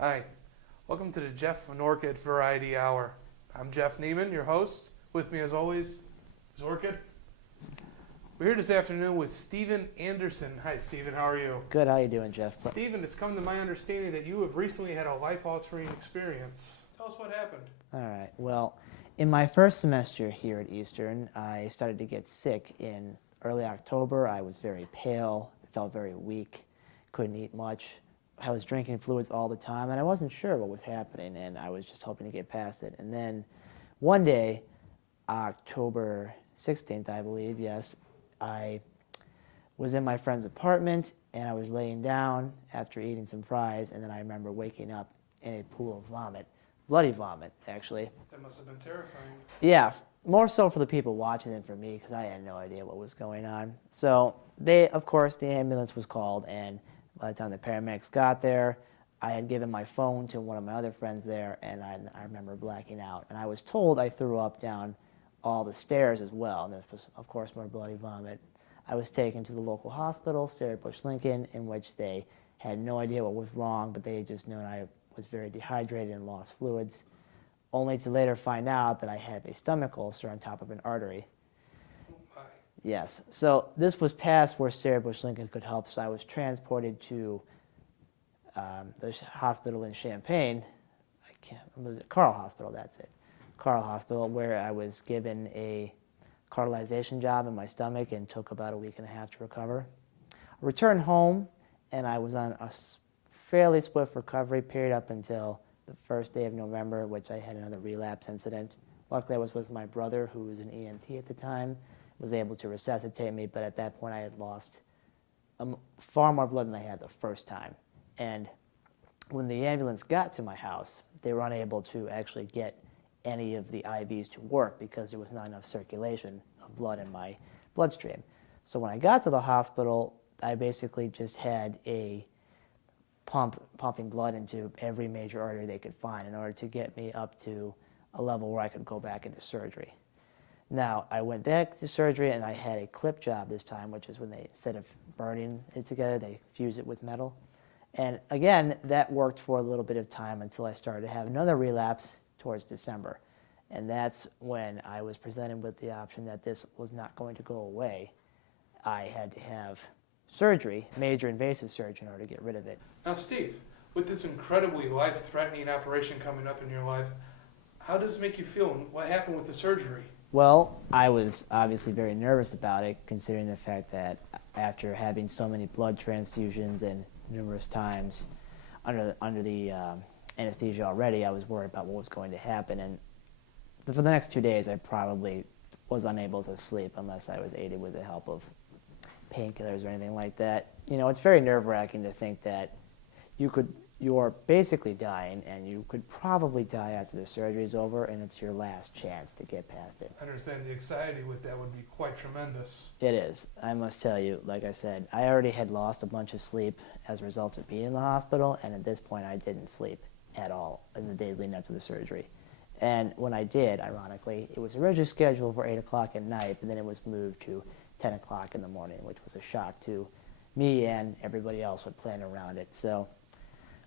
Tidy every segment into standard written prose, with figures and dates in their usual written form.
Hi, welcome to the Jeff and Orchid Variety Hour. I'm Jeff Neiman, your host. With me, as always, is Orchid. We're here this afternoon with Steven Anderson. Hi, Steven. How are you? Good. How you doing, Jeff? Steven, it's come to my understanding that you have recently had a life-altering experience. Tell us what happened. All right. Well, in my first semester here at Eastern, I started to get sick in early October. I was very pale, felt very weak, couldn't eat much. I was drinking fluids all the time, and I wasn't sure what was happening, and I was just hoping to get past it. And then one day, October 16th, I believe, yes, I was in my friend's apartment, and I was laying down after eating some fries, and then I remember waking up in a pool of vomit, bloody vomit, actually. That must have been terrifying. Yeah, more so for the people watching than for me, because I had no idea what was going on. So of course, the ambulance was called, and by the time the paramedics got there, I had given my phone to one of my other friends there, and I remember blacking out. And I was told I threw up down all the stairs as well, and there was, of course, more bloody vomit. I was taken to the local hospital, Sarah Bush Lincoln, in which they had no idea what was wrong, but they had just known I was very dehydrated and lost fluids, only to later find out that I had a stomach ulcer on top of an artery. Yes, so this was past where Sarah Bush Lincoln could help, so I was transported to the hospital in Champaign. Carle Hospital, that's it. Carle Hospital, where I was given a cartilization job in my stomach and took about a week and a half to recover. I returned home, and I was on a fairly swift recovery period up until the first day of November, which I had another relapse incident. Luckily, I was with my brother, who was an EMT at the time, was able to resuscitate me, but at that point I had lost far more blood than I had the first time. And when the ambulance got to my house, they were unable to actually get any of the IVs to work because there was not enough circulation of blood in my bloodstream. So when I got to the hospital, I basically just had a pumping blood into every major artery they could find in order to get me up to a level where I could go back into surgery. Now, I went back to surgery, and I had a clip job this time, which is when they, instead of burning it together, they fuse it with metal. And again, that worked for a little bit of time until I started to have another relapse towards December. And that's when I was presented with the option that this was not going to go away. I had to have surgery, major invasive surgery, in order to get rid of it. Now, Steve, with this incredibly life-threatening operation coming up in your life, how does it make you feel, and what happened with the surgery? Well, I was obviously very nervous about it, considering the fact that after having so many blood transfusions and numerous times under the anesthesia already, I was worried about what was going to happen. And for the next 2 days, I probably was unable to sleep unless I was aided with the help of painkillers or anything like that. You know, it's very nerve-wracking to think that you're basically dying, and you could probably die after the surgery is over, and it's your last chance to get past it. I understand the anxiety with that would be quite tremendous. It is. I must tell you, like I said, I already had lost a bunch of sleep as a result of being in the hospital, and at this point I didn't sleep at all in the days leading up to the surgery. And when I did, ironically, it was originally scheduled for 8 o'clock at night, but then it was moved to 10 o'clock in the morning, which was a shock to me and everybody else who had planned around it. So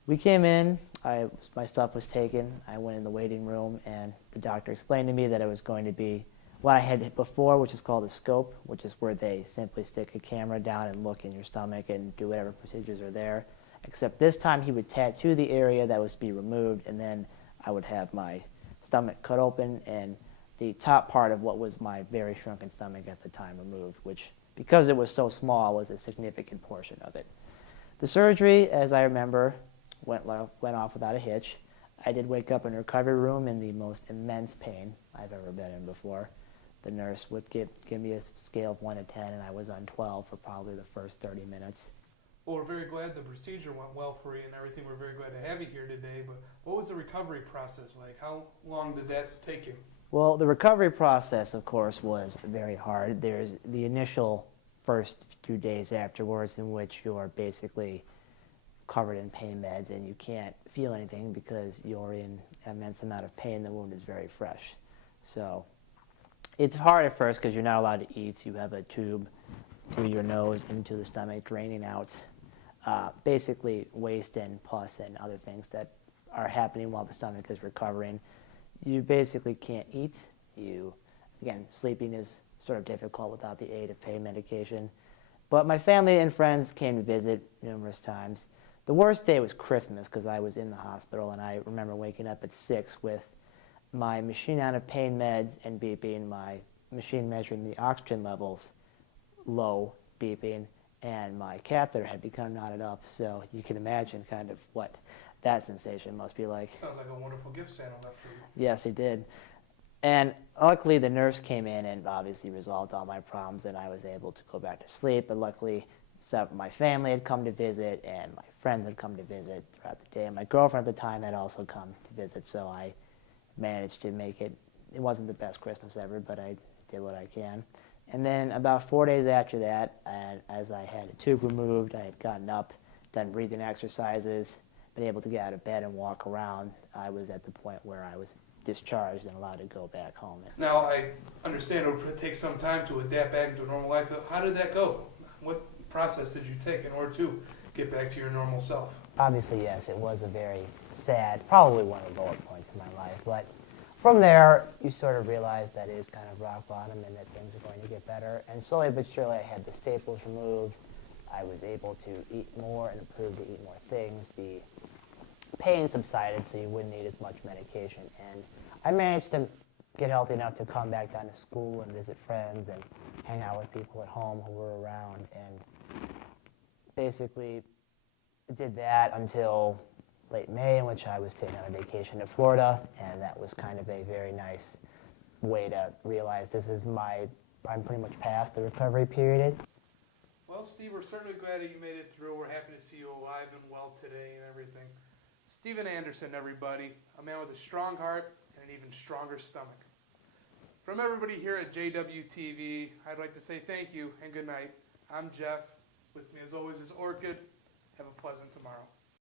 we came in, my stuff was taken, I went in the waiting room, and the doctor explained to me that it was going to be what I had before, which is called a scope, which is where they simply stick a camera down and look in your stomach and do whatever procedures are there. Except this time he would tattoo the area that was to be removed, and then I would have my stomach cut open and the top part of what was my very shrunken stomach at the time removed, which, because it was so small, was a significant portion of it. The surgery, as I remember, went off without a hitch. I did wake up in a recovery room in the most immense pain I've ever been in before. The nurse would give me a scale of 1 to 10, and I was on 12 for probably the first 30 minutes. Well, we're very glad the procedure went well for you and everything. We're very glad to have you here today, but what was the recovery process like? How long did that take you? Well, the recovery process, of course, was very hard. There's the initial first few days afterwards in which you're basically covered in pain meds and you can't feel anything because you're in an immense amount of pain. The wound is very fresh. So it's hard at first because you're not allowed to eat. You have a tube through your nose into the stomach draining out basically waste and pus and other things that are happening while the stomach is recovering. You basically can't eat. Again, sleeping is sort of difficult without the aid of pain medication. But my family and friends came to visit numerous times. The worst day was Christmas because I was in the hospital, and I remember waking up at 6 with my machine out of pain meds and beeping, my machine measuring the oxygen levels low, beeping, and my catheter had become knotted up. So you can imagine kind of what that sensation must be like. Sounds like a wonderful gift Santa left for you. Yes, he did. And luckily the nurse came in and obviously resolved all my problems, and I was able to go back to sleep. But luckily my family had come to visit and my friends had come to visit throughout the day. And my girlfriend at the time had also come to visit, so I managed to make it. It wasn't the best Christmas ever, but I did what I can. And then about 4 days after that, as I had a tube removed, I had gotten up, done breathing exercises, been able to get out of bed and walk around. I was at the point where I was discharged and allowed to go back home. Now, I understand it would take some time to adapt back into a normal life. How did that go? What process did you take in order to get back to your normal self? Obviously, yes, it was a very sad, probably one of the lower points in my life. But from there, you sort of realize that it is kind of rock bottom and that things are going to get better. And slowly but surely, I had the staples removed. I was able to eat more and improve to eat more things. The pain subsided, so you wouldn't need as much medication. And I managed to get healthy enough to come back down to school and visit friends and hang out with people at home who were around. And basically did that until late May, in which I was taking on a vacation to Florida. And that was kind of a very nice way to realize I'm pretty much past the recovery period. Well, Steve, we're certainly glad that you made it through. We're happy to see you alive and well today and everything. Steven Anderson, everybody, a man with a strong heart and an even stronger stomach. From everybody here at JWTV, I'd like to say thank you and good night. I'm Jeff. With me as always is Orchid. Have a pleasant tomorrow.